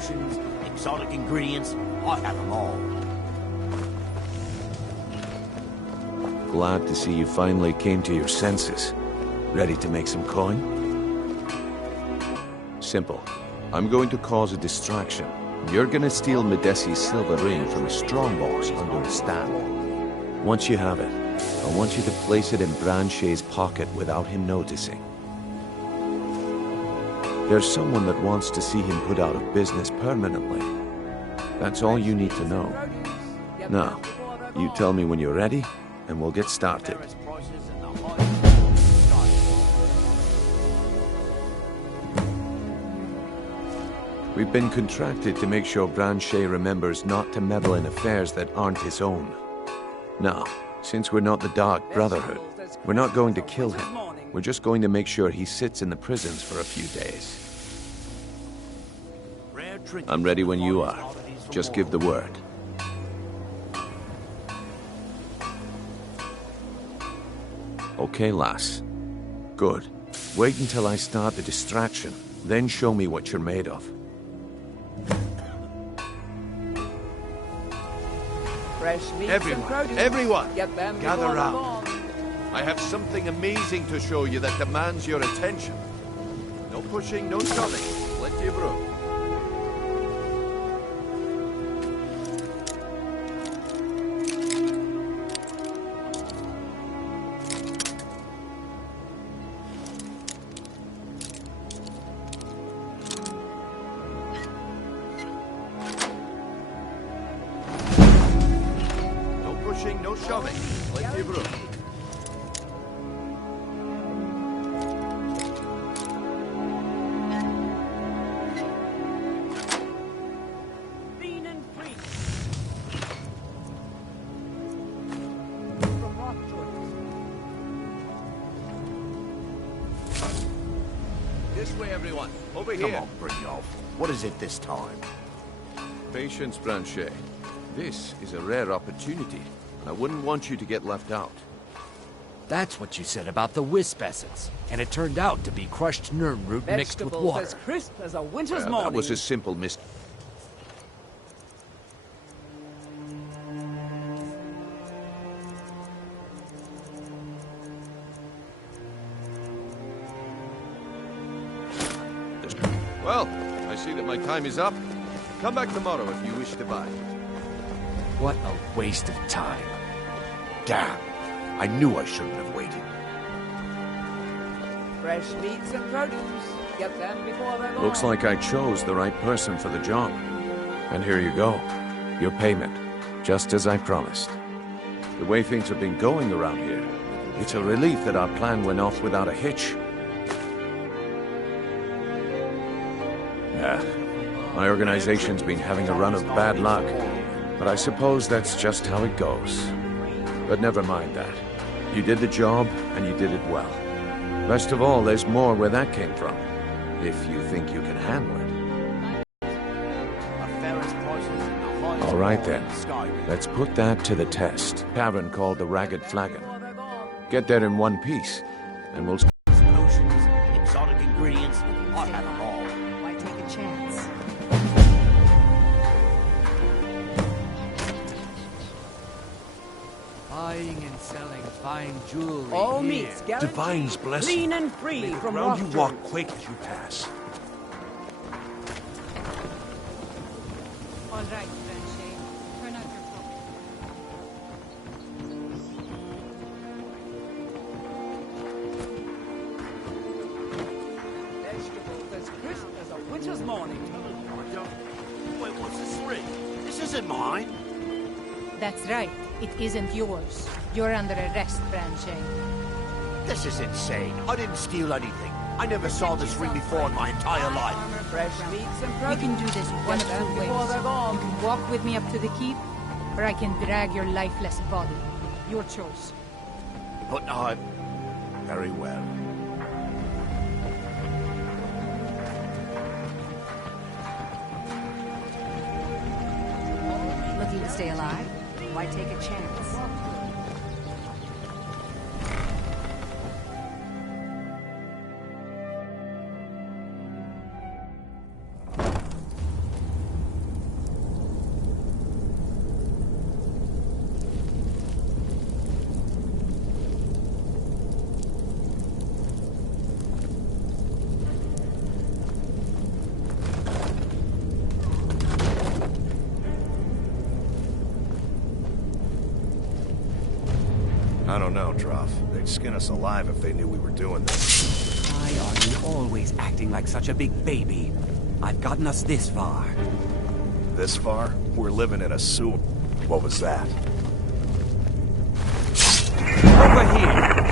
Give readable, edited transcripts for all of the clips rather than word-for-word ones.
Potions, exotic ingredients, I have them all. Glad to see you finally came to your senses. Ready to make some coin? Simple. I'm going to cause a distraction. You're gonna steal Medesi's silver ring from a strongbox under a stand. Once you have it, I want you to place it in Branche's pocket without him noticing. There's someone that wants to see him put out of business permanently. That's all you need to know. Now, you tell me when you're ready, and we'll get started. We've been contracted to make sure Branche remembers not to meddle in affairs that aren't his own. Now, since we're not the Dark Brotherhood, we're not going to kill him. We're just going to make sure he sits in the prisons for a few days. I'm ready when you are. Just give the word. Okay, lass. Good. Wait until I start the distraction, then show me what you're made of. Everyone, gather round. I have something amazing to show you that demands your attention. No pushing, no shoving. Plenty of room. No shoving. Plenty of room. This way, everyone. Over here. Come on, Brynjolf. What is it this time? Patience, Branche. This is a rare opportunity. I wouldn't want you to get left out. That's what you said about the wisp essence. And it turned out to be crushed nern root mixed with water. As crisp as a winter's morning. That was a simple Well, I see that my time is up. Come back tomorrow if you wish to buy. What a waste of time. Damn. I knew I shouldn't have waited. Fresh meats and produce. Get them before they're gone. Looks like I chose the right person for the job. And here you go. Your payment. Just as I promised. The way things have been going around here, it's a relief that our plan went off without a hitch. Yeah. My organization's been having a run of bad luck. But I suppose that's just how it goes. But never mind that. You did the job, and you did it well. Best of all, there's more where that came from. If you think you can handle it. All right then. Let's put that to the test. Tavern called the Ragged Flagon. Get there in one piece, and we'll... Potions, exotic ingredients, I have them all. Why take a chance? Buying and selling fine jewelry. All here. meats guaranteed. Divine's blessing. Clean and free from Round you walk rough quick as you pass. All right, Branche. Turn out your pocket. vegetables as crisp as a winter's morning. Wait, what's this ring? This isn't mine. That's right. It isn't yours. You're under arrest, Branche. This is insane. I didn't steal anything. I never saw this ring before in my entire life. Fresh meats and We produce. can do this one of them two ways. before they're gone. You can walk with me up to the keep, or I can drag your lifeless body. Your choice. But very well. Looking to stay alive? Why take a chance? I don't know, Trough. They'd skin us alive if they knew we were doing this. Why are you always acting like such a big baby? I've gotten us this far. This far? We're living in a sewer. What was that? Over here!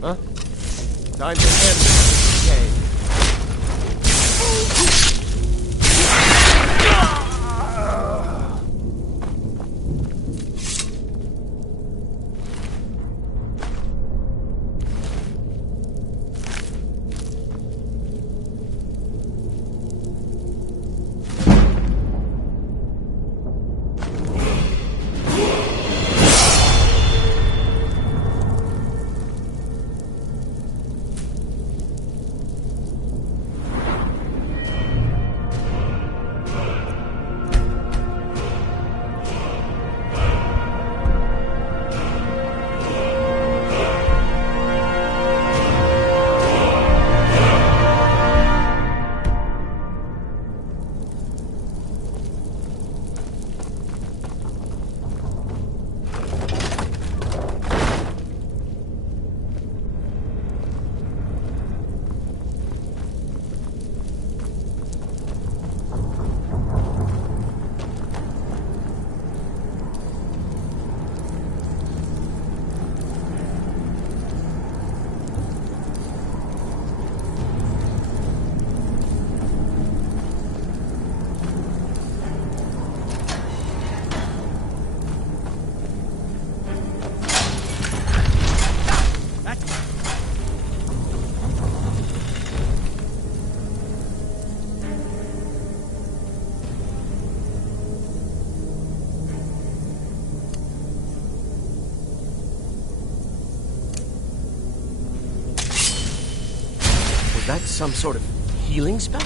Huh? Time to end this game. That some sort of healing spell?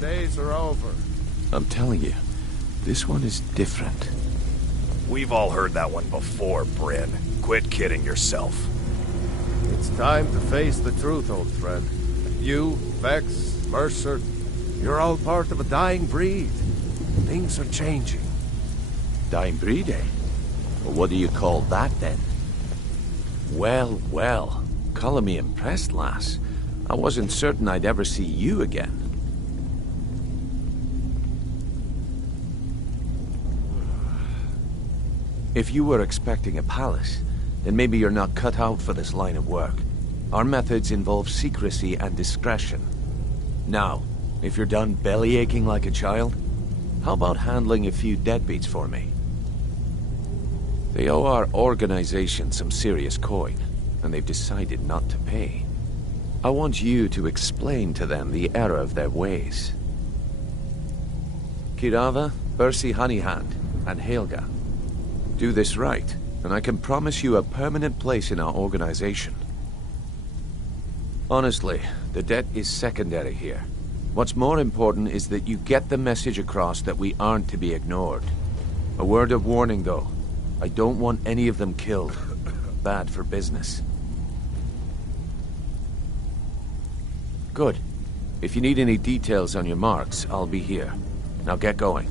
days are over. I'm telling you, this one is different. We've all heard that one before, Bryn. Quit kidding yourself. It's time to face the truth, old friend. You, Vex, Mercer, you're all part of a dying breed. Things are changing. Dying breed, eh? Well, what do you call that, then? Well, well. Color me impressed, lass. I wasn't certain I'd ever see you again. If you were expecting a palace, then maybe you're not cut out for this line of work. Our methods involve secrecy and discretion. Now, if you're done bellyaching like a child, how about handling a few deadbeats for me? They owe our organization some serious coin, and they've decided not to pay. I want you to explain to them the error of their ways. Kirava, Percy Honeyhand, and Helga. Do this right, and I can promise you a permanent place in our organization. Honestly, the debt is secondary here. What's more important is that you get the message across that we aren't to be ignored. A word of warning, though. I don't want any of them killed. Bad for business. Good. If you need any details on your marks, I'll be here. Now get going.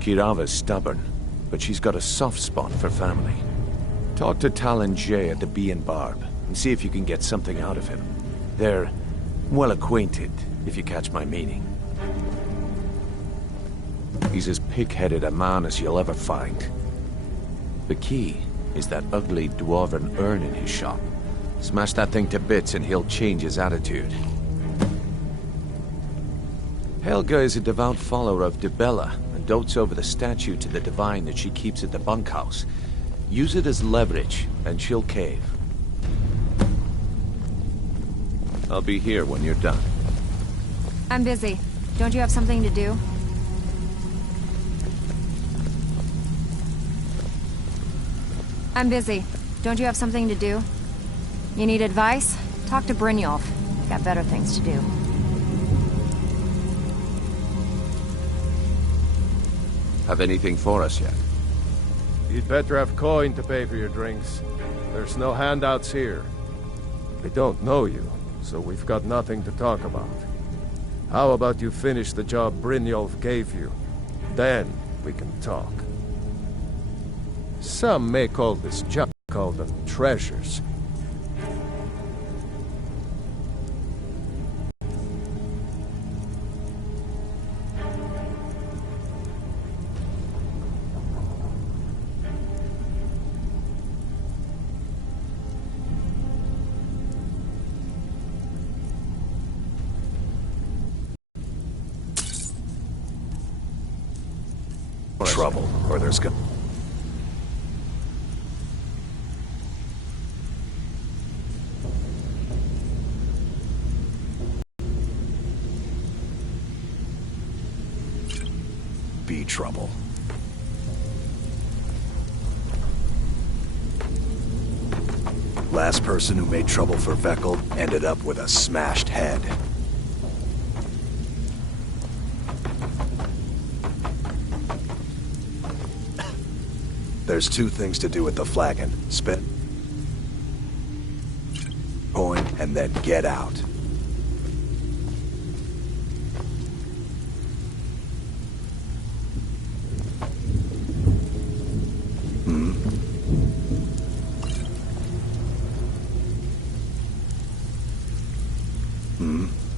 Kirava's stubborn, but she's got a soft spot for family. Talk to Talon Jay at the Bee and Barb, and see if you can get something out of him. They're well acquainted, if you catch my meaning. He's as pig-headed a man as you'll ever find. The key is that ugly dwarven urn in his shop. Smash that thing to bits and he'll change his attitude. Helga is a devout follower of Dibella and dotes over the statue to the divine that she keeps at the bunkhouse. Use it as leverage, and she'll cave. I'll be here when you're done. I'm busy. Don't you have something to do? I'm busy. Don't you have something to do? You need advice? Talk to Brynjolf. Got better things to do. Have anything for us yet? You'd better have coin to pay for your drinks. There's no handouts here. I don't know you, so we've got nothing to talk about. How about you finish the job Brynjolf gave you? Then we can talk. Some may call this junk, call them treasures. Trouble, or there's gonna... be trouble. Last person who made trouble for Veckel ended up with a smashed head. There's two things to do with the flagon. Spend coin and then get out.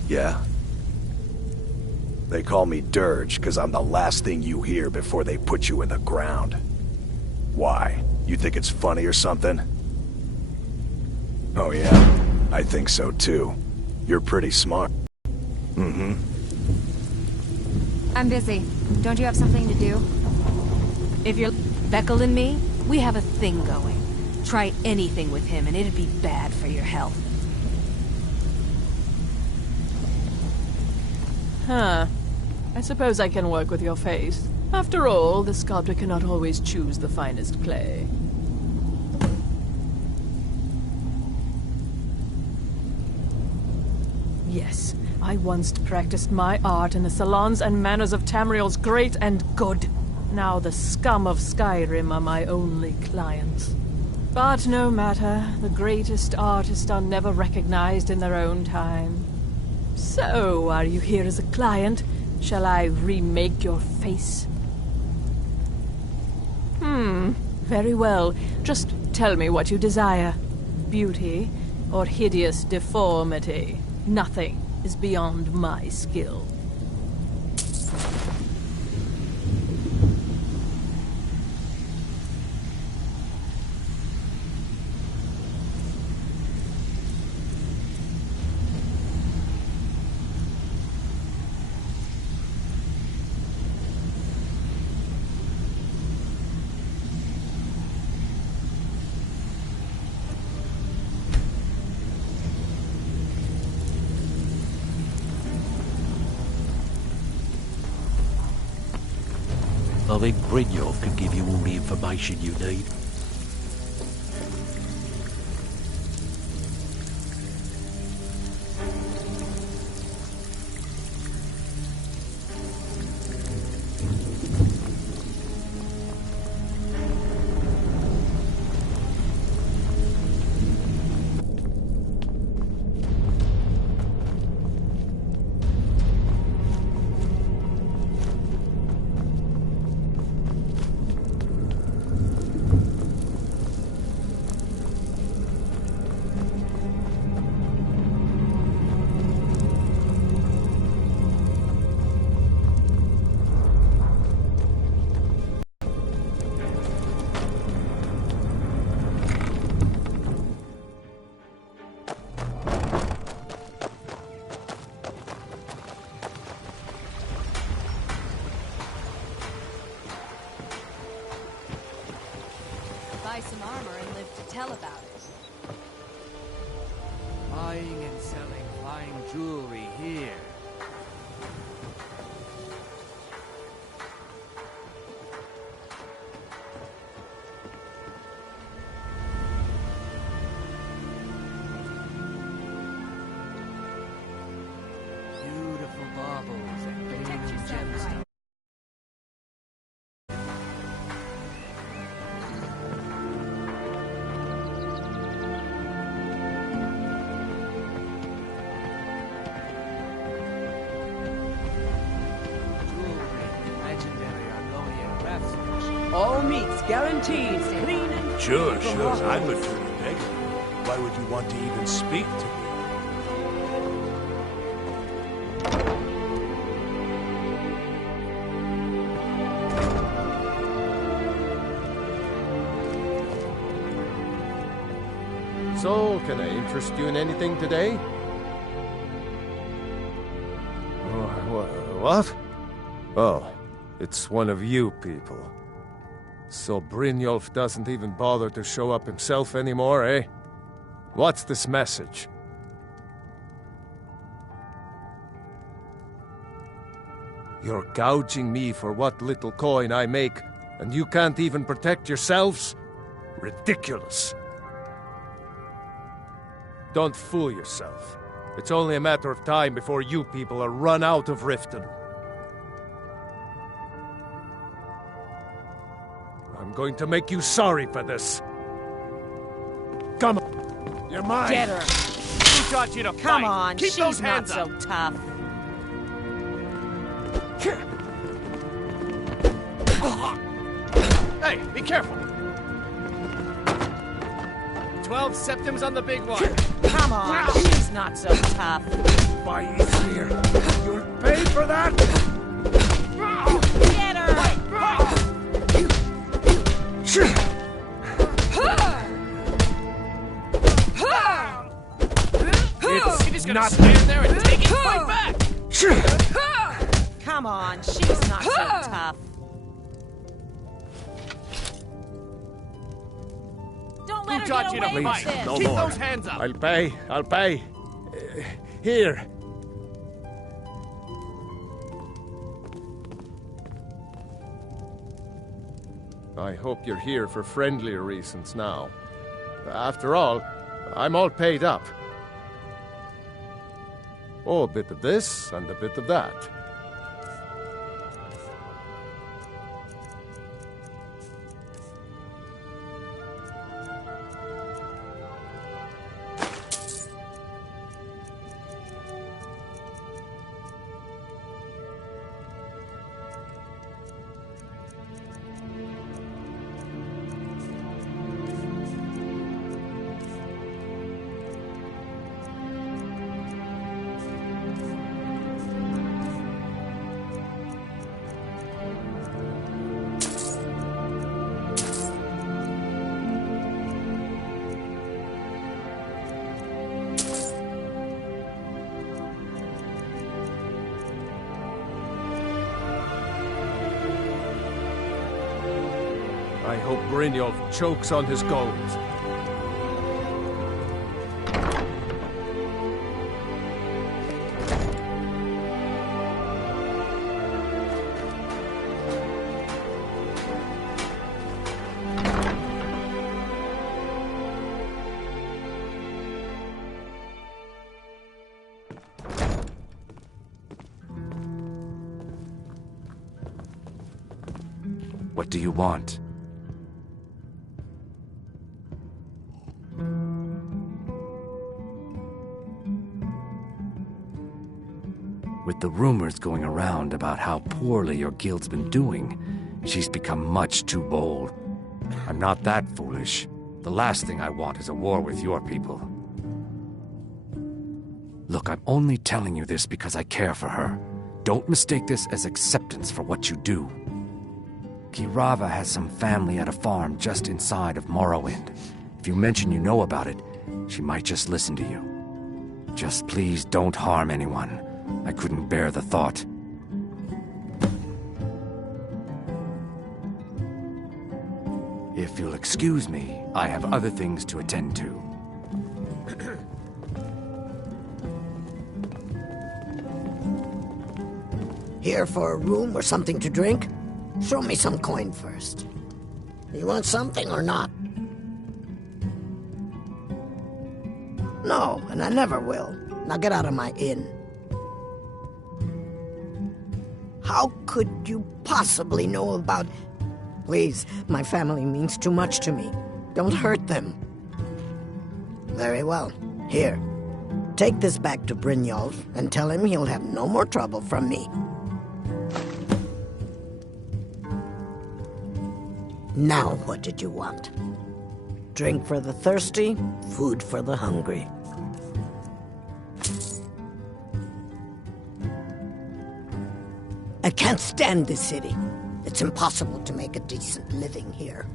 Yeah. They call me Dirge because I'm the last thing you hear before they put you in the ground. Why? You think it's funny or something? Oh yeah, I think so too. You're pretty smart. Mm-hmm. I'm busy. Don't you have something to do? If you're Veckel and me, we have a thing going. Try anything with him and it'd be bad for your health. Huh. I suppose I can work with your face. After all, the sculptor cannot always choose the finest clay. Yes, I once practiced my art in the salons and manners of Tamriel's great and good. Now the scum of Skyrim are my only clients. But no matter, the greatest artists are never recognized in their own time. So, are you here as a client? Shall I remake your face? Very well. Just tell me what you desire. Beauty or hideous deformity. Nothing is beyond my skill. I think Brynjolf can give you all the information you need. Buy some armor and live to tell about it. Buying and selling fine jewelry here. Beautiful baubles and Protect yourself, gemstones. All meats guaranteed, clean and Sure. I'm a true beggar. Why would you want to even speak to me? So, can I interest you in anything today? What? Oh, it's one of you people. So Brynjolf doesn't even bother to show up himself anymore, eh? What's this message? You're gouging me for what little coin I make, and you can't even protect yourselves? Ridiculous. Don't fool yourself. It's only a matter of time before you people are run out of Riften. I'm going to make you sorry for this. Come on. You're mine. Get her. Who taught you to Come fight? on, Keep she's those not hands so up. tough. Hey, be careful. 12 septims on the big one. Come on, she's not so tough. By here. You'll pay for that! Get her! You're just gonna stand there and take it? Fight back! Come on, she's not so tough. Don't Who let her taught get you to away with fight? this. No Keep more. those hands up. I'll pay. Here. I hope you're here for friendlier reasons now. After all, I'm all paid up. Oh, a bit of this and a bit of that. I hope Brynjolf chokes on his gold. What do you want? With the rumors going around about how poorly your guild's been doing, she's become much too bold. I'm not that foolish. The last thing I want is a war with your people. Look, I'm only telling you this because I care for her. Don't mistake this as acceptance for what you do. Kirava has some family at a farm just inside of Morrowind. If you mention you know about it, she might just listen to you. Just please don't harm anyone. I couldn't bear the thought. If you'll excuse me, I have other things to attend to. Here for a room or something to drink? Show me some coin first. You want something or not? No, and I never will. Now get out of my inn. How could you possibly know about... Please, my family means too much to me. Don't hurt them. Very well. Here. Take this back to Brynjolf and tell him he'll have no more trouble from me. Now what did you want? Drink for the thirsty, food for the hungry. I can't stand this city. It's impossible to make a decent living here.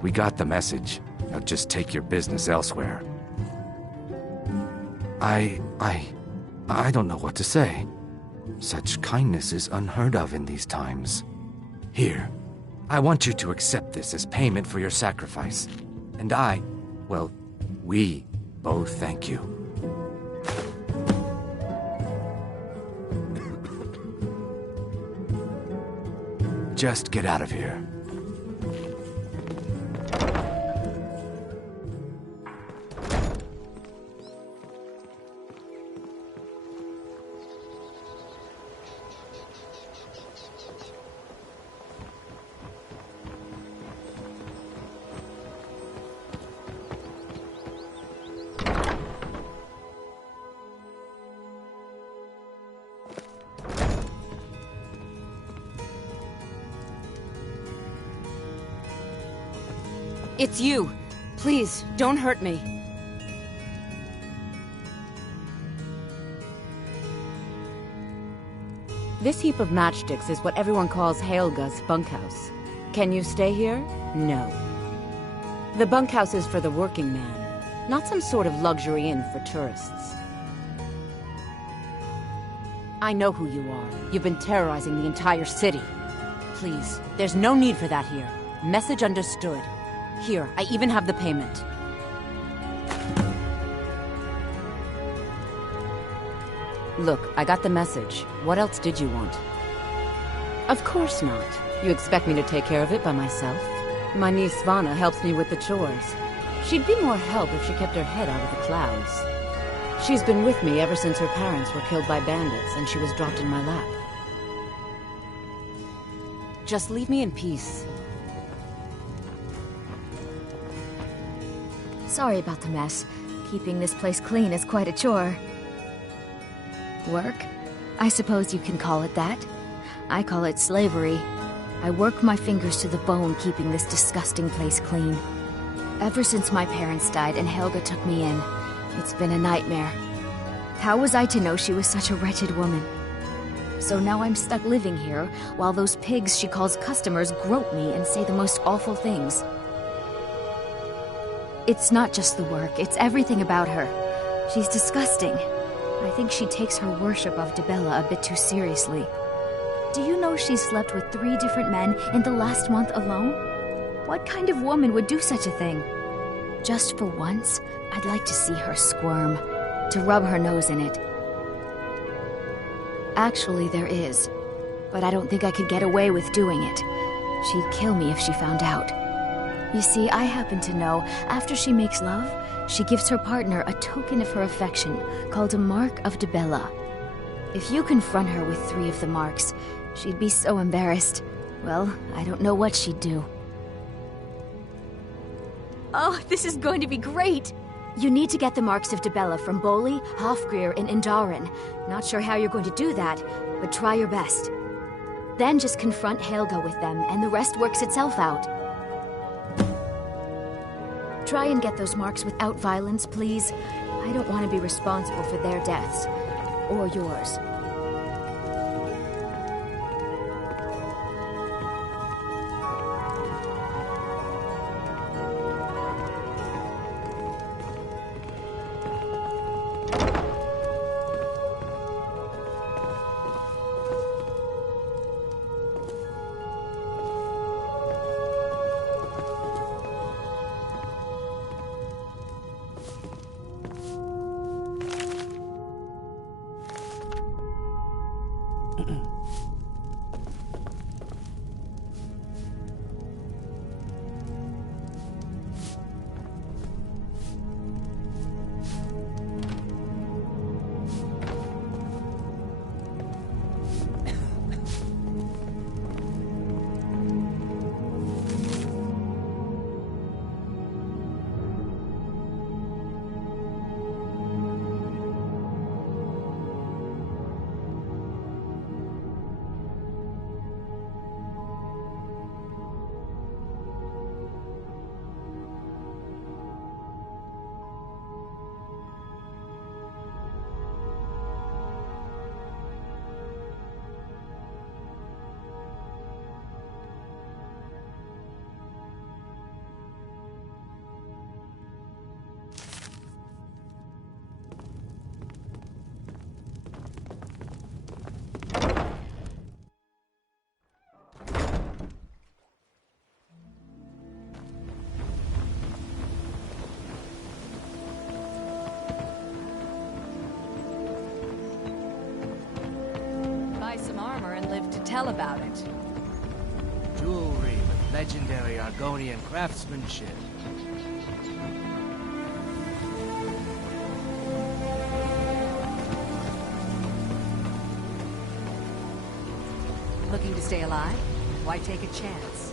We got the message. Now just take your business elsewhere. I don't know what to say. Such kindness is unheard of in these times. Here, I want you to accept this as payment for your sacrifice. And we both thank you. Just get out of here. It's you. Please, don't hurt me. This heap of matchsticks is what everyone calls Helga's bunkhouse. Can you stay here? No. The bunkhouse is for the working man, not some sort of luxury inn for tourists. I know who you are. You've been terrorizing the entire city. Please, there's no need for that here. Message understood. Here, I even have the payment. Look, I got the message. What else did you want? Of course not. You expect me to take care of it by myself? My niece Svana helps me with the chores. She'd be more help if she kept her head out of the clouds. She's been with me ever since her parents were killed by bandits and she was dropped in my lap. Just leave me in peace. Sorry about the mess. Keeping this place clean is quite a chore. Work? I suppose you can call it that. I call it slavery. I work my fingers to the bone keeping this disgusting place clean. Ever since my parents died and Helga took me in, it's been a nightmare. How was I to know she was such a wretched woman? So now I'm stuck living here, while those pigs she calls customers grope me and say the most awful things. It's not just the work, it's everything about her. She's disgusting. I think she takes her worship of Dibella a bit too seriously. Do you know she's slept with 3 different men in the last month alone? What kind of woman would do such a thing? Just for once, I'd like to see her squirm, to rub her nose in it. Actually, there is, but I don't think I could get away with doing it. She'd kill me if she found out. You see, I happen to know, after she makes love, she gives her partner a token of her affection, called a Mark of Dibella. If you confront her with 3 of the marks, she'd be so embarrassed. Well, I don't know what she'd do. Oh, this is going to be great! You need to get the marks of Dibella from Boli, Hofgrir, and Indaren. Not sure how you're going to do that, but try your best. Then just confront Helga with them, and the rest works itself out. Try and get those marks without violence, please. I don't want to be responsible for their deaths. Or yours. Tell about it. Jewelry with legendary Argonian craftsmanship. Looking to stay alive? Why take a chance?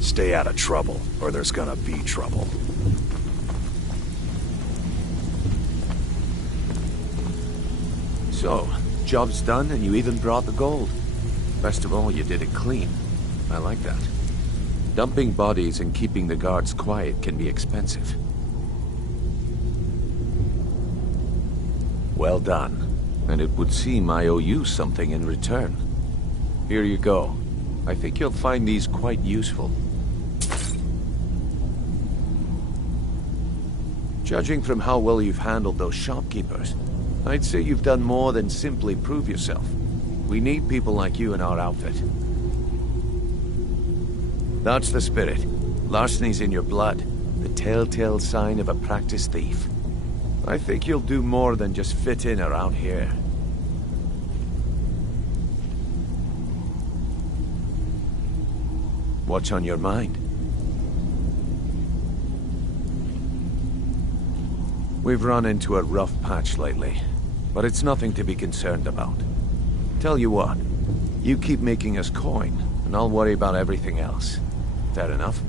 Stay out of trouble, or there's gonna be trouble. So, job's done and you even brought the gold. Best of all, you did it clean. I like that. Dumping bodies and keeping the guards quiet can be expensive. Well done. And it would seem I owe you something in return. Here you go. I think you'll find these quite useful. Judging from how well you've handled those shopkeepers, I'd say you've done more than simply prove yourself. We need people like you in our outfit. That's the spirit. Larceny's in your blood. The telltale sign of a practiced thief. I think you'll do more than just fit in around here. What's on your mind? We've run into a rough patch lately, but it's nothing to be concerned about. Tell you what, you keep making us coin, and I'll worry about everything else. Fair enough?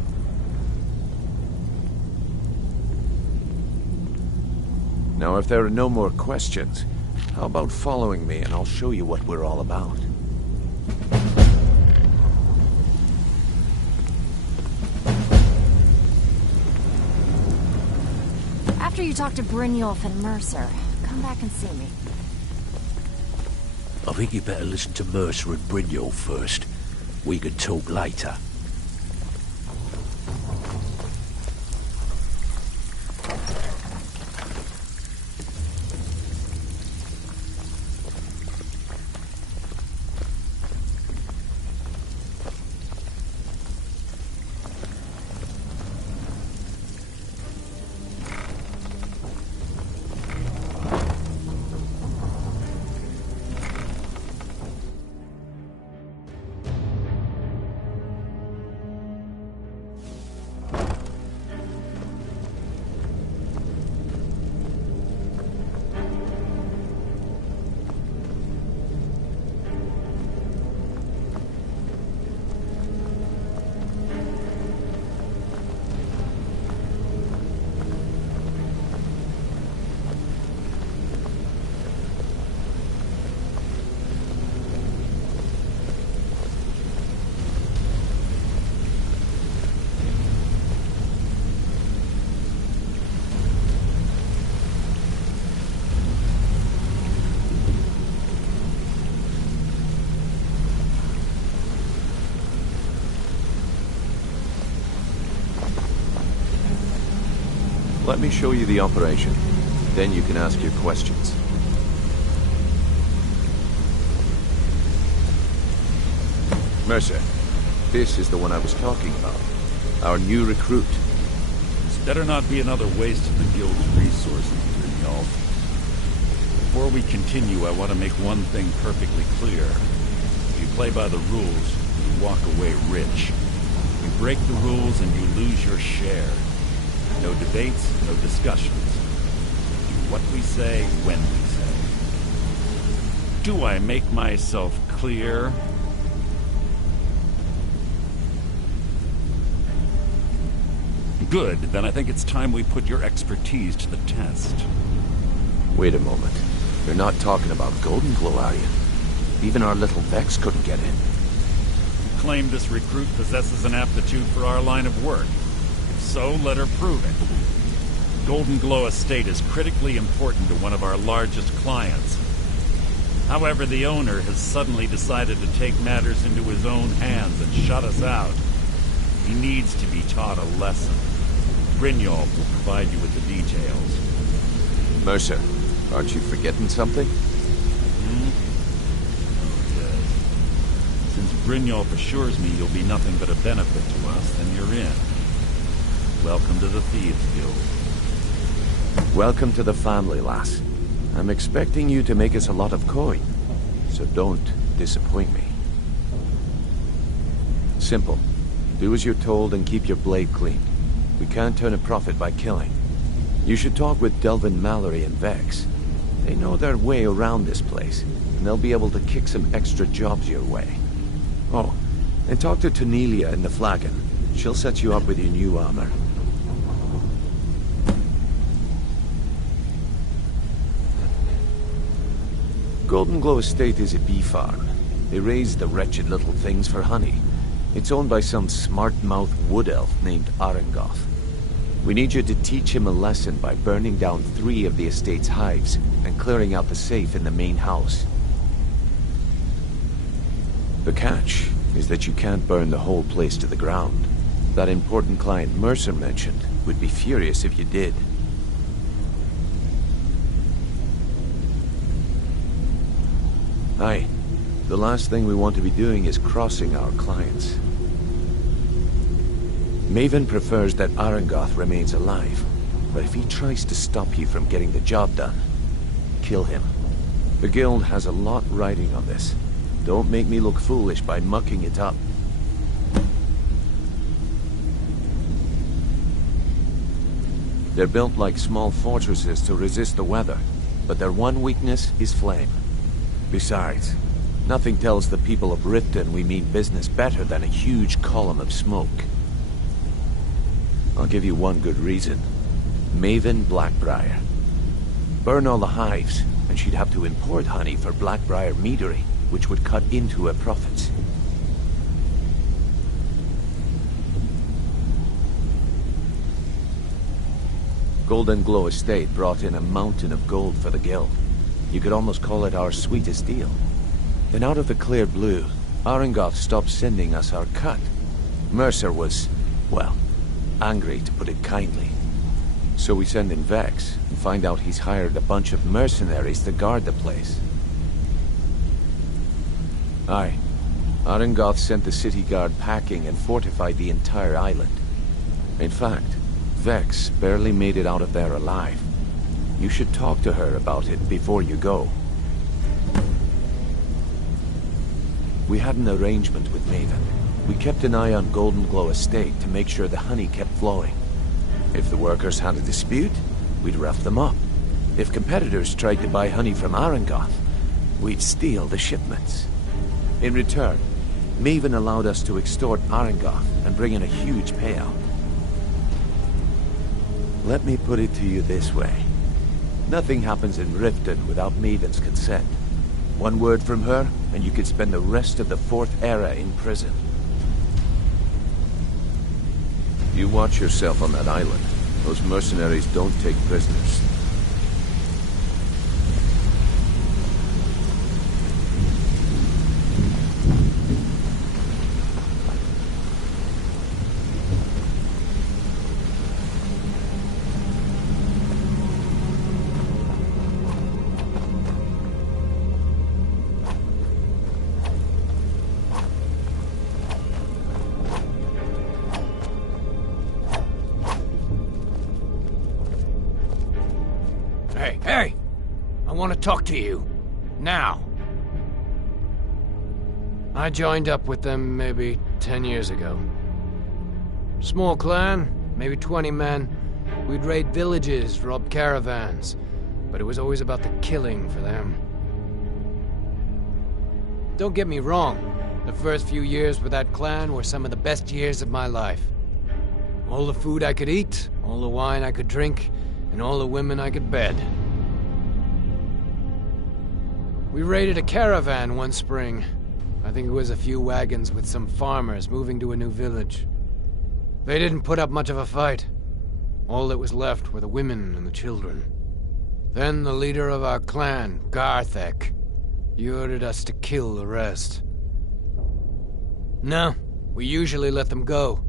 Now, if there are no more questions, how about following me and I'll show you what we're all about. After you talk to Brynjolf and Mercer, come back and see me. I think you better listen to Mercer and Brynjolf first. We can talk later. Let me show you the operation. Then you can ask your questions. Mercer, this is the one I was talking about. Our new recruit. This better not be another waste of the Guild's resources, Brynjolf. Before we continue, I want to make one thing perfectly clear. If you play by the rules, you walk away rich. You break the rules and you lose your share. No debates, no discussions. Do what we say, when we say. Do I make myself clear? Good, then I think it's time we put your expertise to the test. Wait a moment. You're not talking about Golden Glow, are you? Even our little Vex couldn't get in. You claim this recruit possesses an aptitude for our line of work. So let her prove it. Golden Glow Estate is critically important to one of our largest clients. However, the owner has suddenly decided to take matters into his own hands and shut us out. He needs to be taught a lesson. Brynjolf will provide you with the details. Mercer, aren't you forgetting something? Hmm? Oh, yes. Since Brynjolf assures me you'll be nothing but a benefit to us, then you're in. Welcome to the Thieves Guild. Welcome to the family, lass. I'm expecting you to make us a lot of coin, so don't disappoint me. Simple. Do as you're told and keep your blade clean. We can't turn a profit by killing. You should talk with Delvin Mallory and Vex. They know their way around this place, and they'll be able to kick some extra jobs your way. Oh, and talk to Tanelia in the Flagon. She'll set you up with your new armor. Golden Glow Estate is a bee farm. They raise the wretched little things for honey. It's owned by some smart-mouthed wood elf named Arengoth. We need you to teach him a lesson by burning down 3 of the estate's hives and clearing out the safe in the main house. The catch is that you can't burn the whole place to the ground. That important client Mercer mentioned would be furious if you did. Aye. The last thing we want to be doing is crossing our clients. Maven prefers that Arengoth remains alive, but if he tries to stop you from getting the job done, kill him. The Guild has a lot riding on this. Don't make me look foolish by mucking it up. They're built like small fortresses to resist the weather, but their one weakness is flame. Besides, nothing tells the people of Riften we mean business better than a huge column of smoke. I'll give you one good reason. Maven Blackbriar. Burn all the hives, and she'd have to import honey for Blackbriar meadery, which would cut into her profits. Golden Glow Estate brought in a mountain of gold for the Guild. You could almost call it our sweetest deal. Then out of the clear blue, Arengoth stopped sending us our cut. Mercer was, well, angry to put it kindly. So we send in Vex and find out he's hired a bunch of mercenaries to guard the place. Aye. Arengoth sent the city guard packing and fortified the entire island. In fact, Vex barely made it out of there alive. You should talk to her about it before you go. We had an arrangement with Maven. We kept an eye on Golden Glow Estate to make sure the honey kept flowing. If the workers had a dispute, we'd rough them up. If competitors tried to buy honey from Arengoth, we'd steal the shipments. In return, Maven allowed us to extort Arengoth and bring in a huge payout. Let me put it to you this way. Nothing happens in Riften without Maven's consent. One word from her, and you could spend the rest of the 4th era in prison. You watch yourself on that island. Those mercenaries don't take prisoners. Hey! I want to talk to you. Now. I joined up with them maybe 10 years ago. Small clan, maybe 20 men. We'd raid villages, rob caravans. But it was always about the killing for them. Don't get me wrong. The first few years with that clan were some of the best years of my life. All the food I could eat, all the wine I could drink, and all the women I could bed. We raided a caravan one spring. I think it was a few wagons with some farmers moving to a new village. They didn't put up much of a fight. All that was left were the women and the children. Then the leader of our clan, Garthek, he ordered us to kill the rest. No, we usually let them go.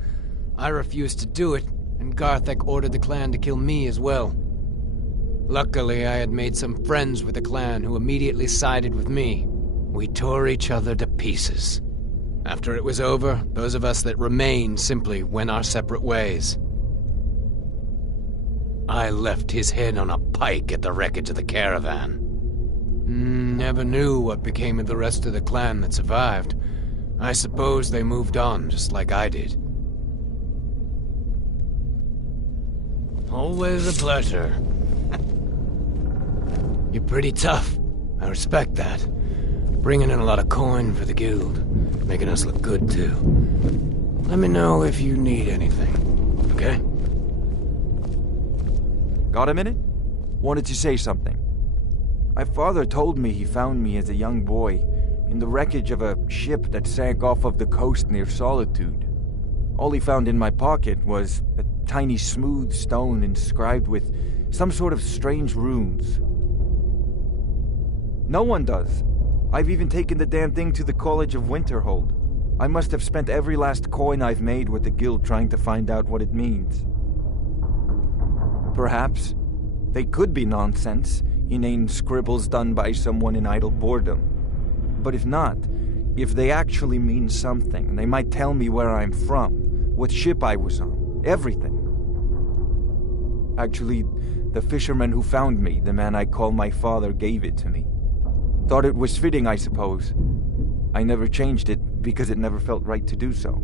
I refused to do it, and Garthek ordered the clan to kill me as well. Luckily, I had made some friends with the clan who immediately sided with me. We tore each other to pieces. After it was over, those of us that remained simply went our separate ways. I left his head on a pike at the wreckage of the caravan. Never knew what became of the rest of the clan that survived. I suppose they moved on, just like I did. Always a pleasure. You're pretty tough. I respect that. Bringing in a lot of coin for the guild. Making us look good, too. Let me know if you need anything, okay? Got a minute? Wanted to say something. My father told me he found me as a young boy in the wreckage of a ship that sank off of the coast near Solitude. All he found in my pocket was a tiny smooth stone inscribed with some sort of strange runes. No one does. I've even taken the damn thing to the College of Winterhold. I must have spent every last coin I've made with the guild trying to find out what it means. Perhaps they could be nonsense, inane scribbles done by someone in idle boredom. But if not, if they actually mean something, they might tell me where I'm from, what ship I was on, everything. Actually, the fisherman who found me, the man I call my father, gave it to me. Thought it was fitting, I suppose. I never changed it because it never felt right to do so.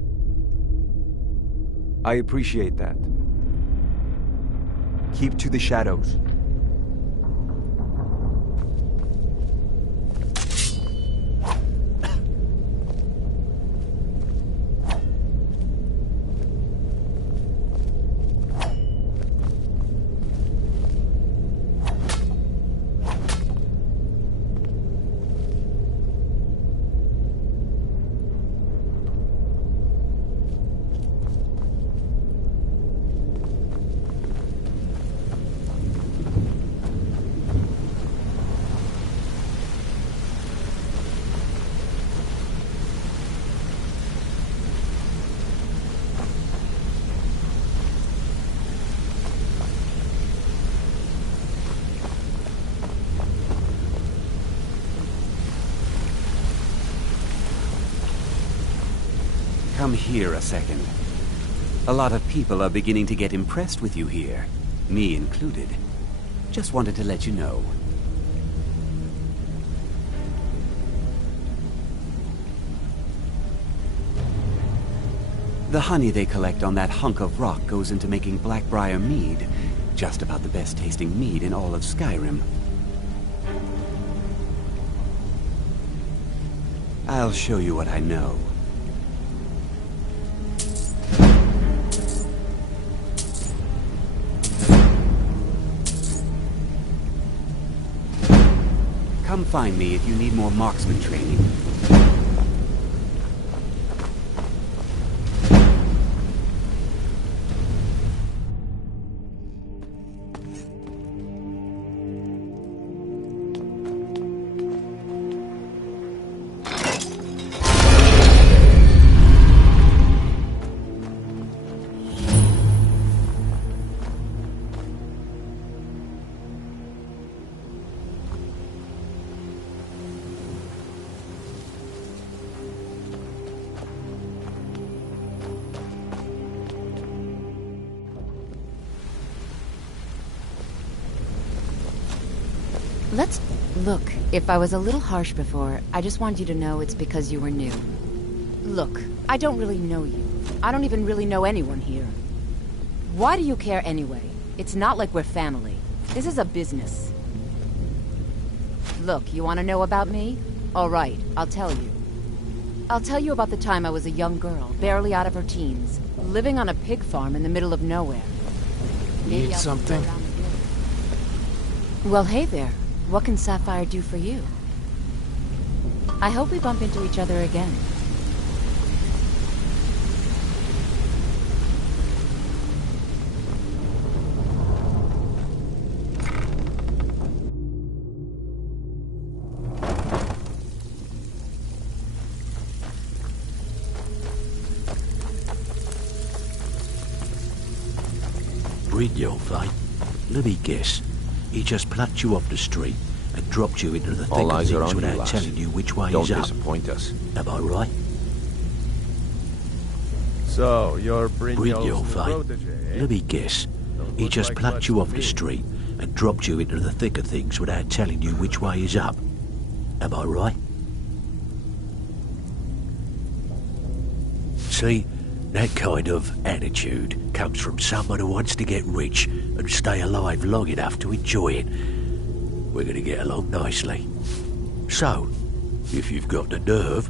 I appreciate that. Keep to the shadows. Come here a second. A lot of people are beginning to get impressed with you here, me included. Just wanted to let you know. The honey they collect on that hunk of rock goes into making Blackbriar mead, just about the best tasting mead in all of Skyrim. I'll show you what I know. Come find me if you need more marksman training. Look, if I was a little harsh before, I just wanted you to know it's because you were new. Look, I don't really know you. I don't even really know anyone here. Why do you care anyway? It's not like we're family. This is a business. Look, you want to know about me? All right, I'll tell you. I'll tell you about the time I was a young girl, barely out of her teens, living on a pig farm in the middle of nowhere. Need something? Well, hey there. What can Sapphire do for you? I hope we bump into each other again. Brynjolf, eh? Let me guess. He just plucked you off the street and dropped you into the thick All of eyes are things on you, without lass. telling you which way Don't is up. disappoint us. Am I right? So, you're Brynjolf's Brynjolf, protege, eh? Let me guess. He just like plucked much you to off the me. street and dropped you into the thick of things without telling you which way is up. Am I right? See, that kind of attitude comes from someone who wants to get rich and stay alive long enough to enjoy it. We're going to get along nicely. So, if you've got the nerve,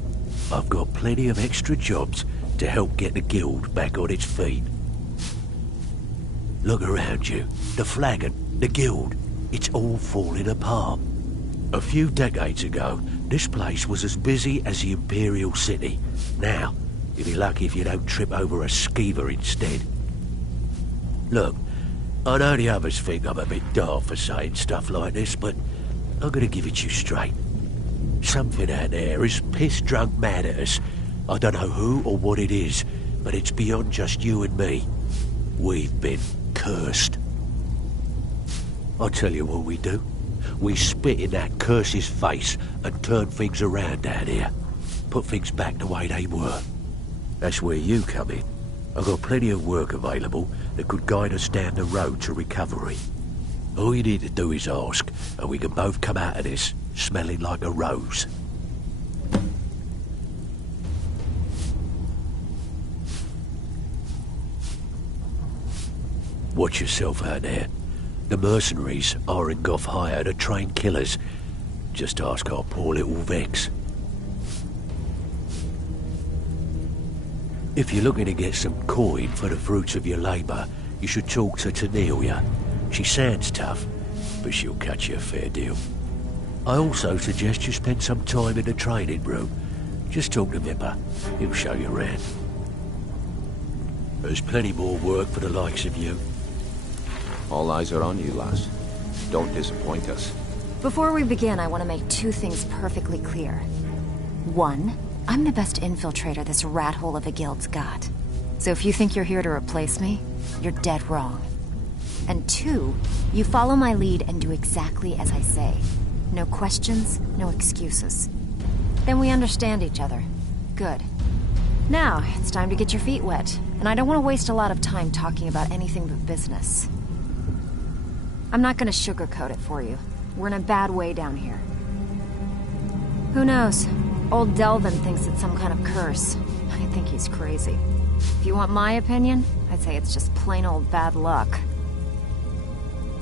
I've got plenty of extra jobs to help get the guild back on its feet. Look around you. The flagon, the guild, it's all falling apart. A few decades ago, this place was as busy as the Imperial City. Now, you'll be lucky if you don't trip over a skeever instead. Look, I know the others think I'm a bit daft for saying stuff like this, but I'm gonna give it you straight. Something out there is piss-drunk mad at us. I don't know who or what it is, but it's beyond just you and me. We've been cursed. I'll tell you what we do. We spit in that curse's face and turn things around down here. Put things back the way they were. That's where you come in. I've got plenty of work available that could guide us down the road to recovery. All you need to do is ask, and we can both come out of this smelling like a rose. Watch yourself out there. The mercenaries aren't off hire to train killers. Just ask our poor little Vex. If you're looking to get some coin for the fruits of your labour, you should talk to Tanelia. She sounds tough, but she'll cut you a fair deal. I also suggest you spend some time in the training room. Just talk to Vipper. He'll show you around. There's plenty more work for the likes of you. All eyes are on you, lass. Don't disappoint us. Before we begin, I want to make two things perfectly clear. One, I'm the best infiltrator this rat hole of a guild's got. So if you think you're here to replace me, you're dead wrong. And two, you follow my lead and do exactly as I say. No questions, no excuses. Then we understand each other. Good. Now, it's time to get your feet wet, and I don't want to waste a lot of time talking about anything but business. I'm not gonna sugarcoat it for you. We're in a bad way down here. Who knows? Old Delvin thinks it's some kind of curse. I think he's crazy. If you want my opinion, I'd say it's just plain old bad luck.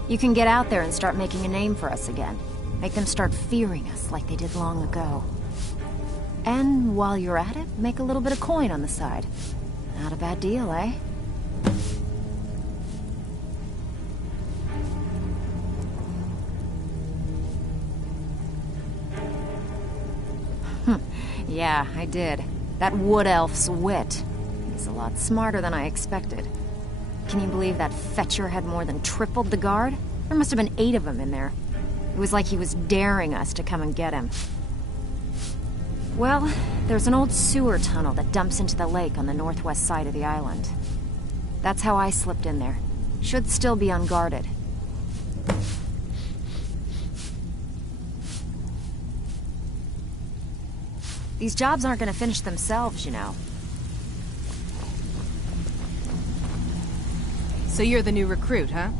You can get out there and start making a name for us again. Make them start fearing us like they did long ago. And while you're at it, make a little bit of coin on the side. Not a bad deal, eh? Yeah, I did. That wood elf's wit. He's a lot smarter than I expected. Can you believe that fetcher had more than tripled the guard? There must have been 8 of them in there. It was like he was daring us to come and get him. Well, there's an old sewer tunnel that dumps into the lake on the northwest side of the island. That's how I slipped in there. Should still be unguarded. These jobs aren't gonna finish themselves, you know. So you're the new recruit, huh?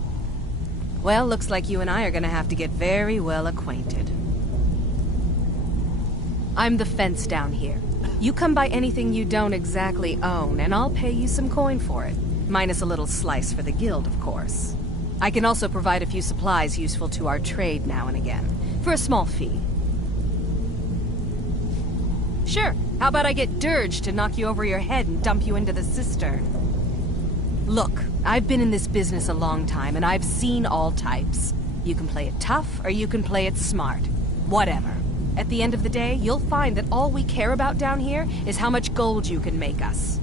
Well, looks like you and I are gonna have to get very well acquainted. I'm the fence down here. You come by anything you don't exactly own, and I'll pay you some coin for it. Minus a little slice for the guild, of course. I can also provide a few supplies useful to our trade now and again, for a small fee. Sure, how about I get Dirge to knock you over your head and dump you into the cistern? Look, I've been in this business a long time, and I've seen all types. You can play it tough, or you can play it smart. Whatever. At the end of the day, you'll find that all we care about down here is how much gold you can make us.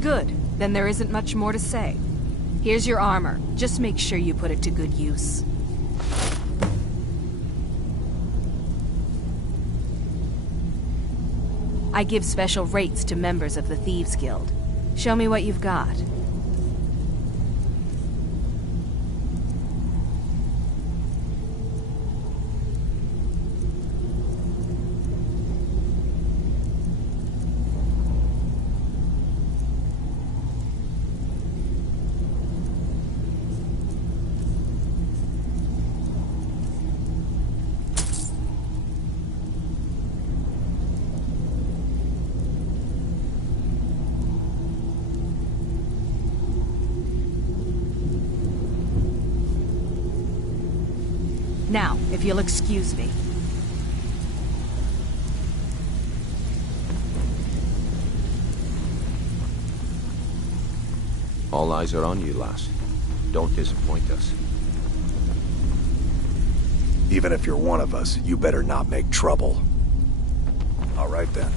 Good. Then there isn't much more to say. Here's your armor. Just make sure you put it to good use. I give special rates to members of the Thieves Guild. Show me what you've got. Now, if you'll excuse me. All eyes are on you, lass. Don't disappoint us. Even if you're one of us, you better not make trouble. All right then.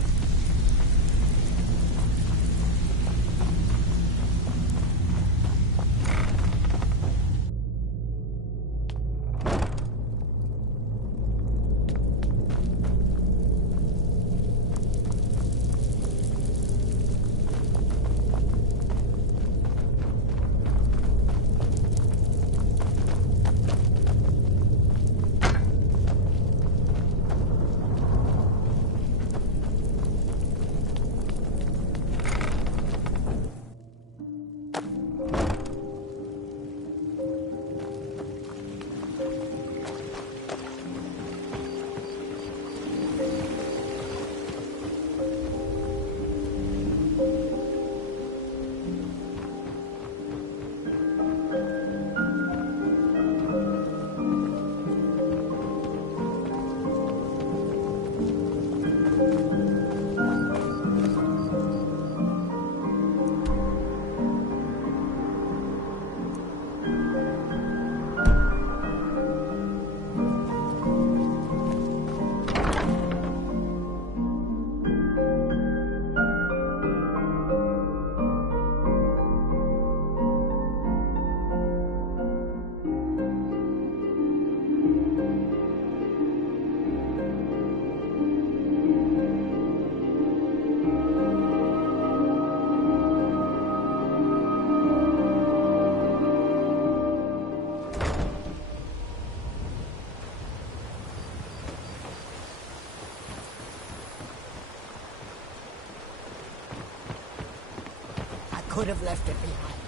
I could have left it behind.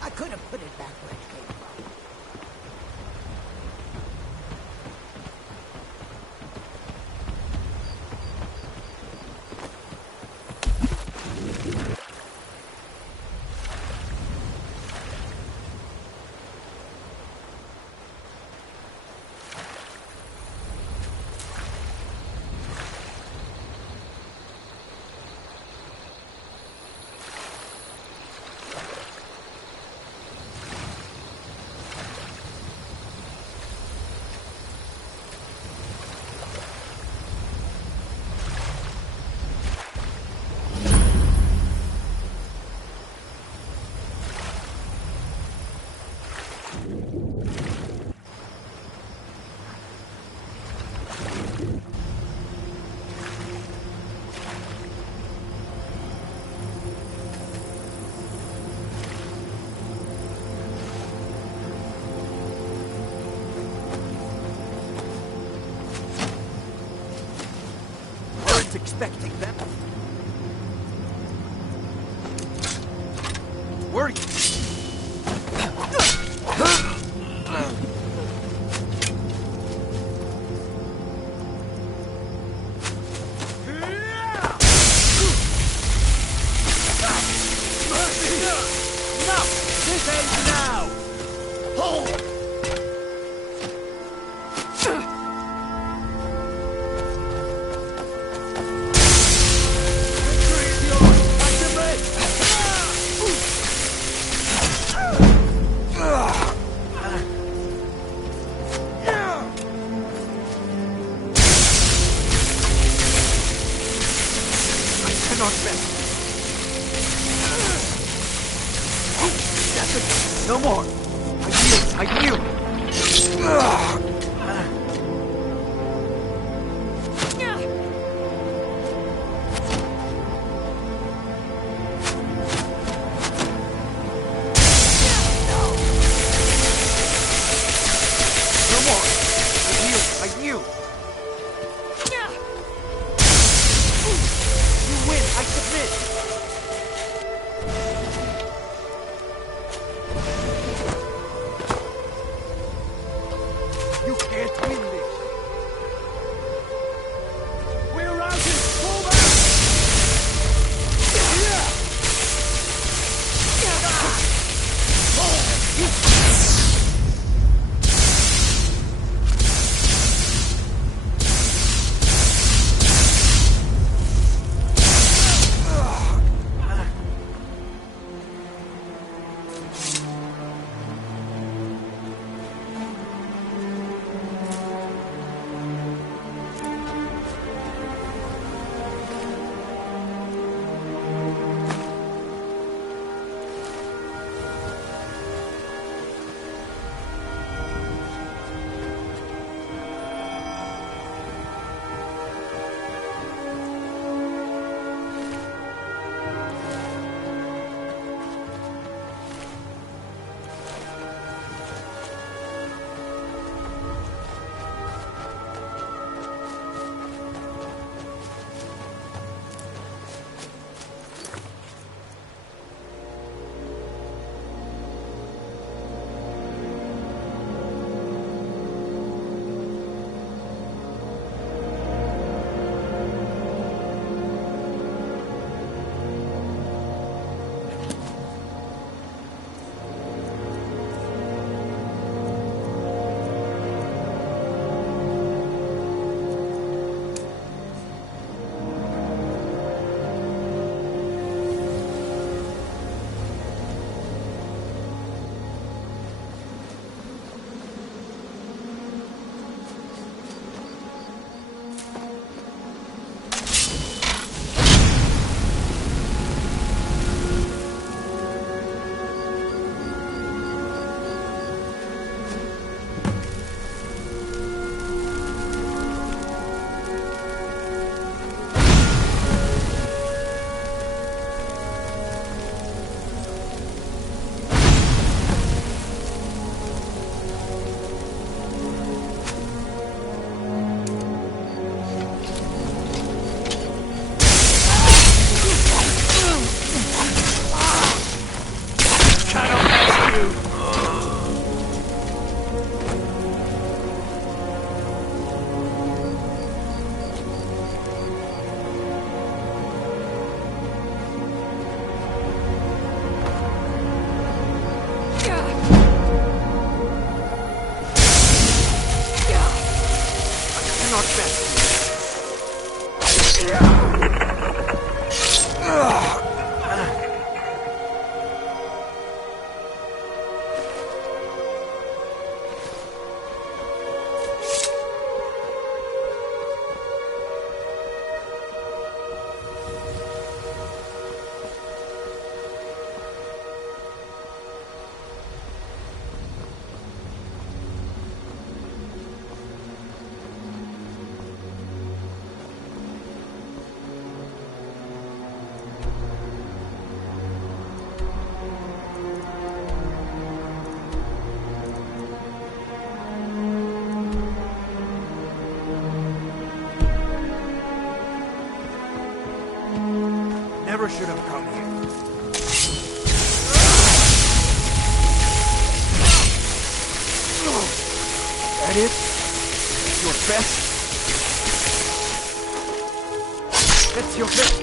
I could have put it back where it came from. Expecting them. Were you? This ends now! Hold! No more! I yield! Never should have come here. That it? Your best? That's your best?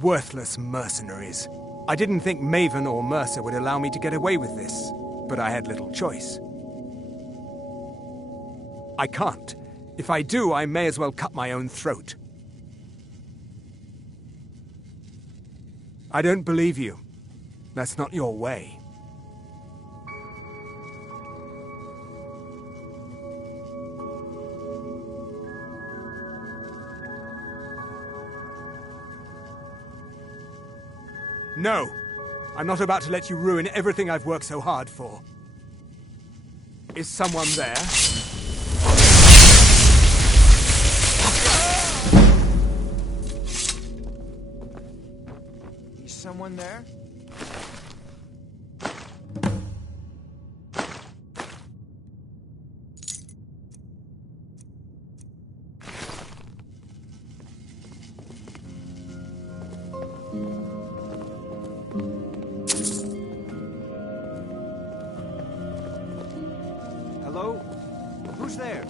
Worthless mercenaries. I didn't think Maven or Mercer would allow me to get away with this, but I had little choice. I can't. If I do, I may as well cut my own throat. I don't believe you. That's not your way. No! I'm not about to let you ruin everything I've worked so hard for. Is someone there? Is someone there? Hello? Who's there?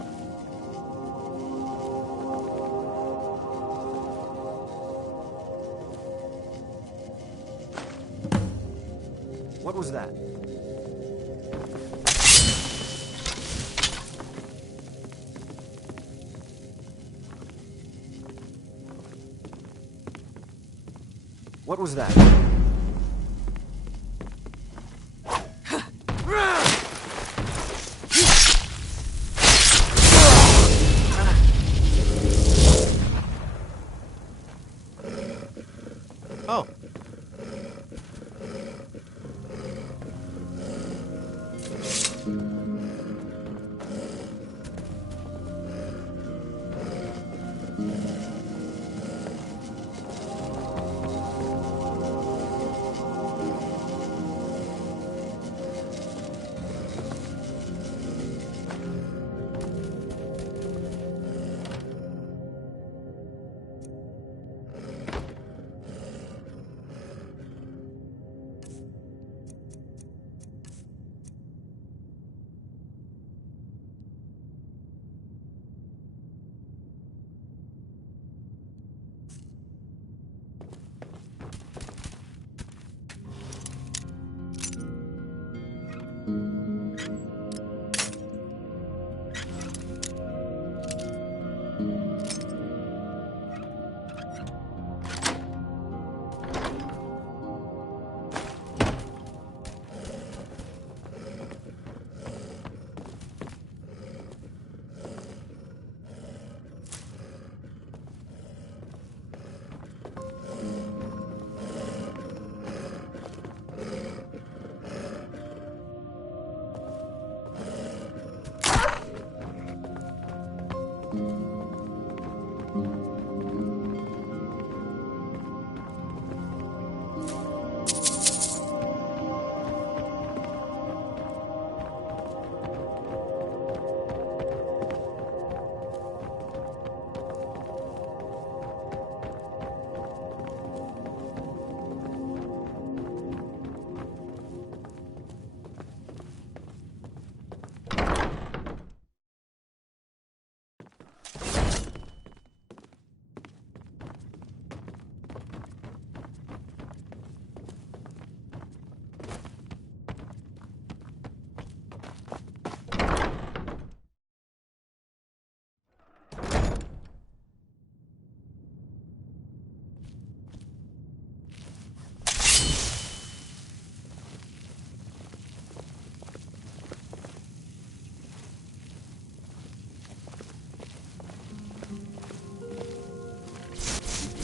What was that? What was that? Oh.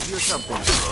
Hear something.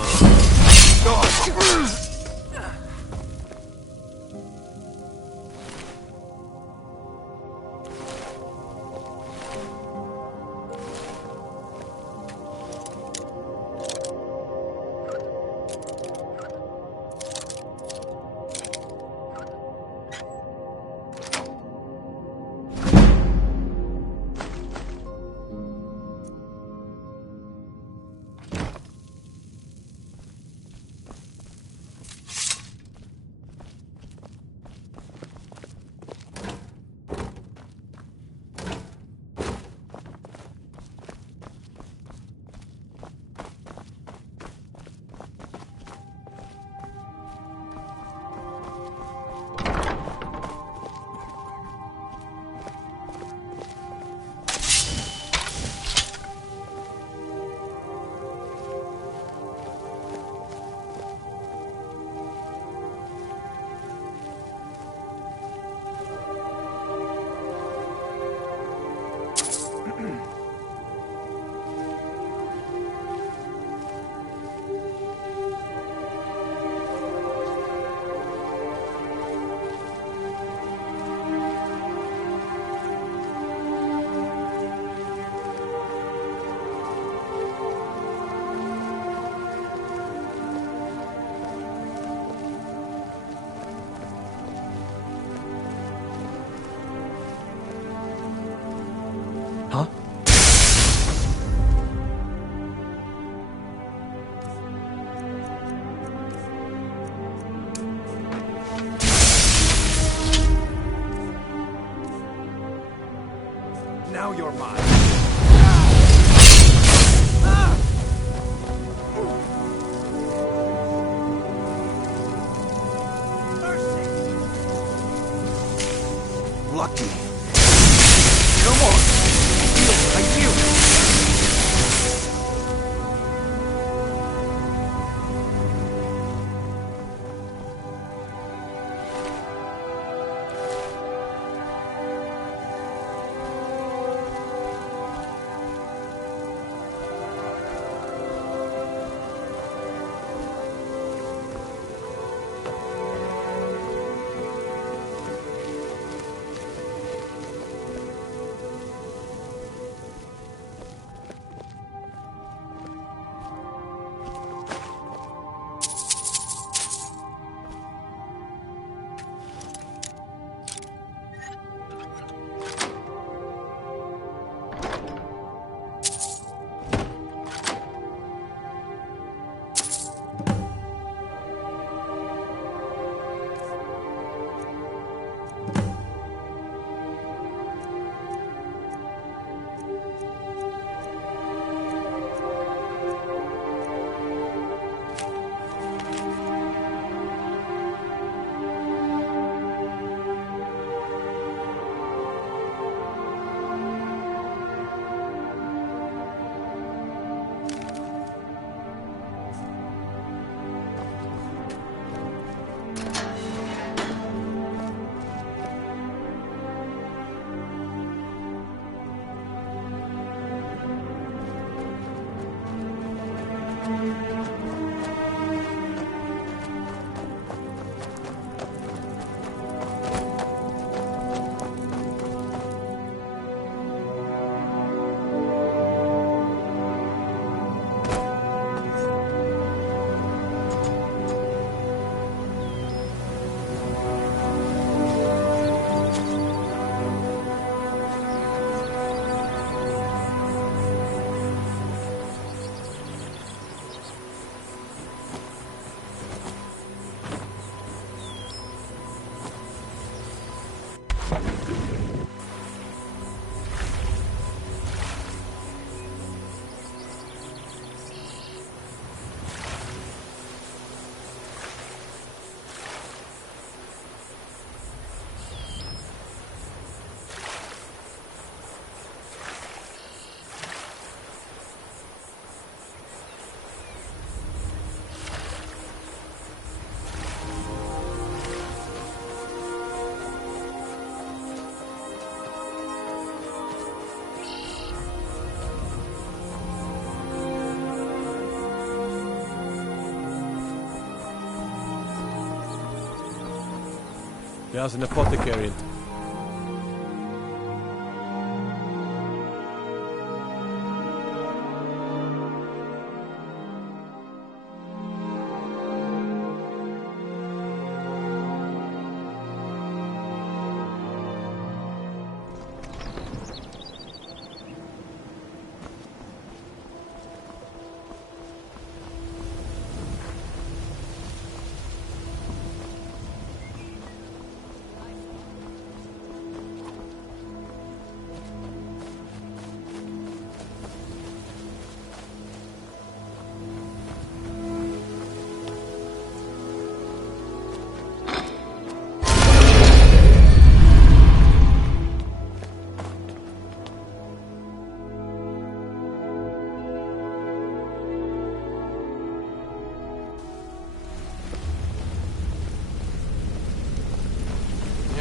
There's an apothecary.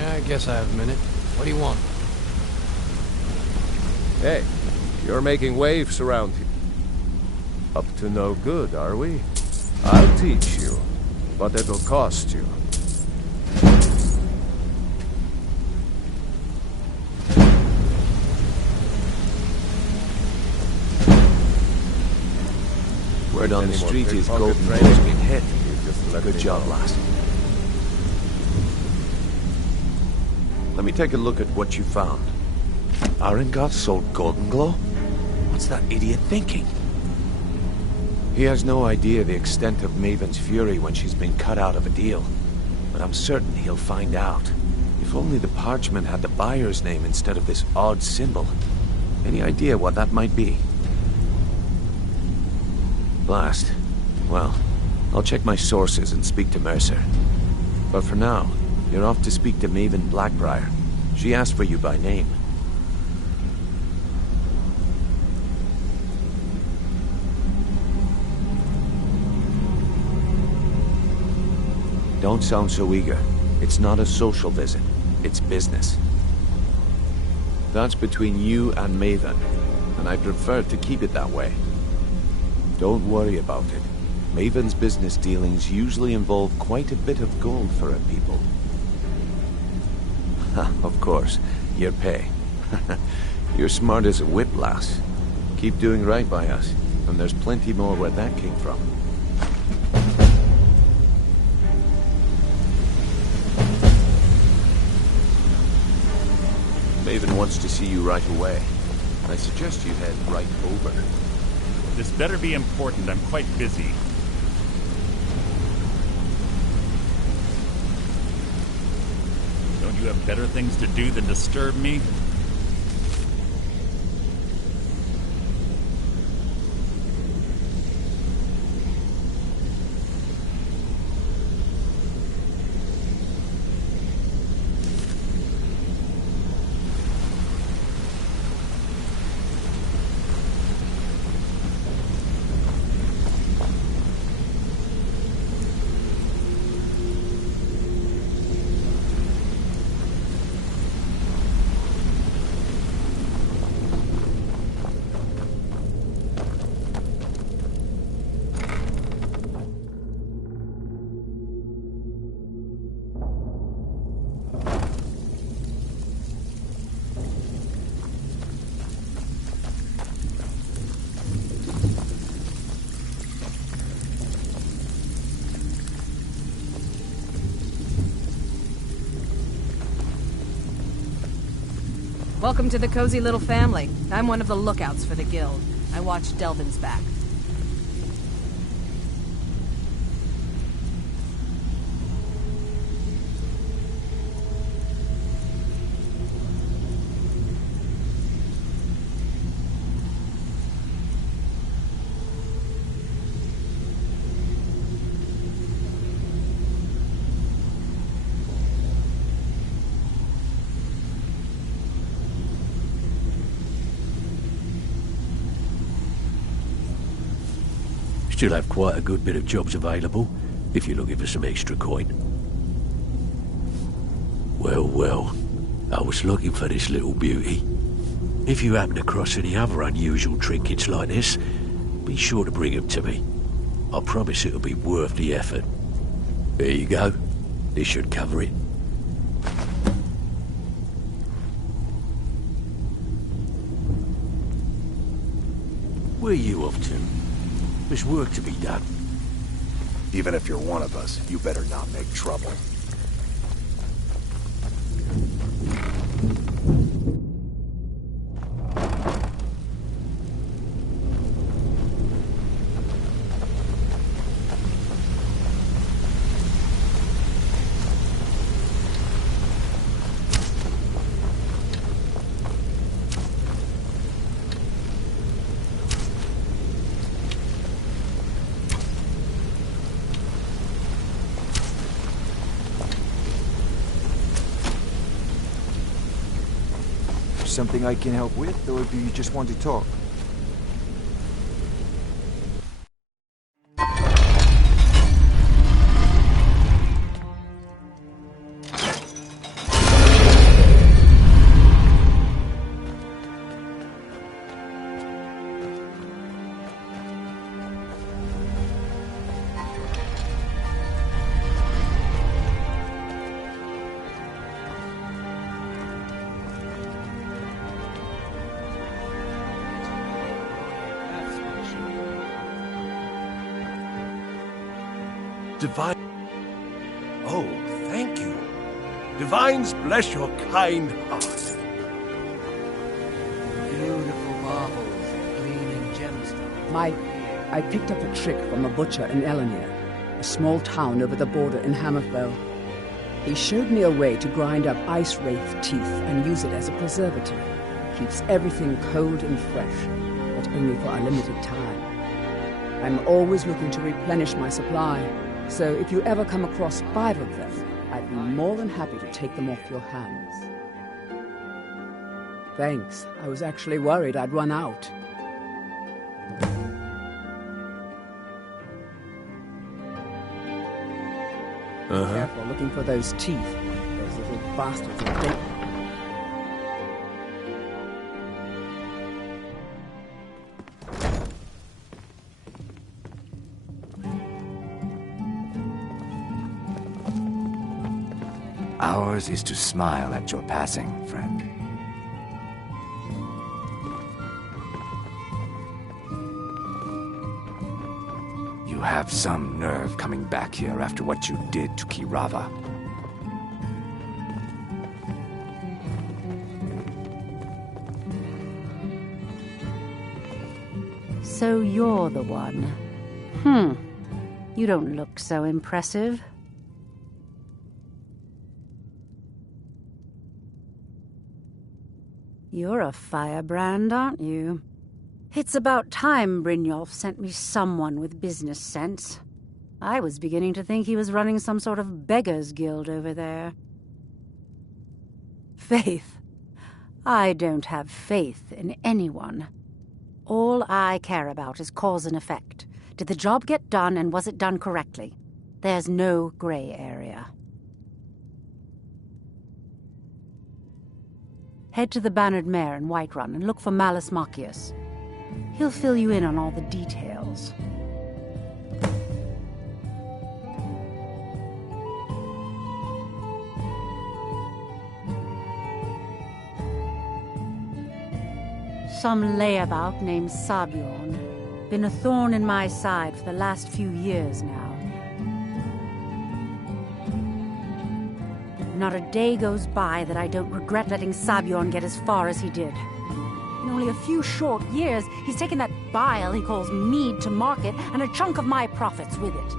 I guess I have a minute. What do you want? Hey, you're making waves around here. Up to no good, are we? I'll teach you, but it'll cost you. Word on the street is Golden Glow's been hit. Good job, lass. Let me take a look at what you found. Arengoth sold Golden Glow? What's that idiot thinking? He has no idea the extent of Maven's fury when she's been cut out of a deal. But I'm certain he'll find out. If only the parchment had the buyer's name instead of this odd symbol. Any idea what that might be? Blast. Well, I'll check my sources and speak to Mercer. But for now, you're off to speak to Maven Blackbriar. She asked for you by name. Don't sound so eager. It's not a social visit. It's business. That's between you and Maven, and I prefer to keep it that way. Don't worry about it. Maven's business dealings usually involve quite a bit of gold for her people. Of course, your pay. You're smart as a whip, lass. Keep doing right by us, and there's plenty more where that came from. Maven wants to see you right away. I suggest you head right over. This better be important. I'm quite busy. Don't you have better things to do than disturb me? Welcome to the cozy little family. I'm one of the lookouts for the guild. I watch Delvin's back. Still have quite a good bit of jobs available, if you're looking for some extra coin. Well, well, I was looking for this little beauty. If you happen across any other unusual trinkets like this, be sure to bring them to me. I promise it'll be worth the effort. There you go. This should cover it. Where are you off to? There's work to be done. Even if you're one of us, you better not make trouble. Something I can help with, or do you just want to talk? Divine... Oh, thank you. Divines bless your kind heart. Beautiful marbles and gleaming gemstones. I picked up a trick from a butcher in Elenir, a small town over the border in Hammerfell. He showed me a way to grind up ice wraith teeth and use it as a preservative. Keeps everything cold and fresh, but only for a limited time. I'm always looking to replenish my supply. So if you ever come across 5 of them, I'd be more than happy to take them off your hands. Thanks. I was actually worried I'd run out. Careful looking for those teeth. Those little bastards will take... Ours is to smile at your passing, friend. You have some nerve coming back here after what you did to Kirava. So you're the one. You don't look so impressive. You're a firebrand, aren't you? It's about time Brynjolf sent me someone with business sense. I was beginning to think he was running some sort of beggars' guild over there. Faith? I don't have faith in anyone. All I care about is cause and effect. Did the job get done, and was it done correctly? There's no gray area. Head to the Bannered Mare in Whiterun and look for Malus Machius. He'll fill you in on all the details. Some layabout named Sabjorn. Been a thorn in my side for the last few years now. Not a day goes by that I don't regret letting Sabjorn get as far as he did. In only a few short years, he's taken that bile he calls mead to market and a chunk of my profits with it.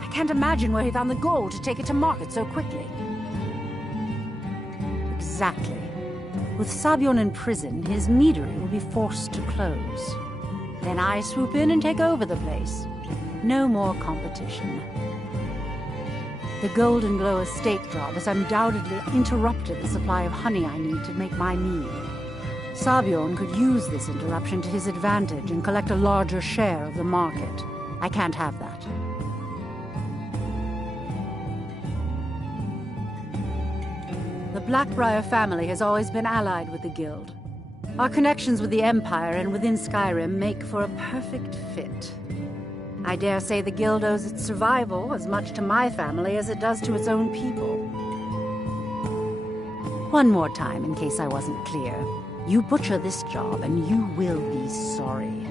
I can't imagine where he found the gold to take it to market so quickly. Exactly. With Sabjorn in prison, his meadery will be forced to close. Then I swoop in and take over the place. No more competition. The Golden Glow estate job has undoubtedly interrupted the supply of honey I need to make my mead. Sabjorn could use this interruption to his advantage and collect a larger share of the market. I can't have that. The Blackbriar family has always been allied with the Guild. Our connections with the Empire and within Skyrim make for a perfect fit. I dare say the Guild owes its survival as much to my family as it does to its own people. One more time, in case I wasn't clear. You butcher this job and you will be sorry.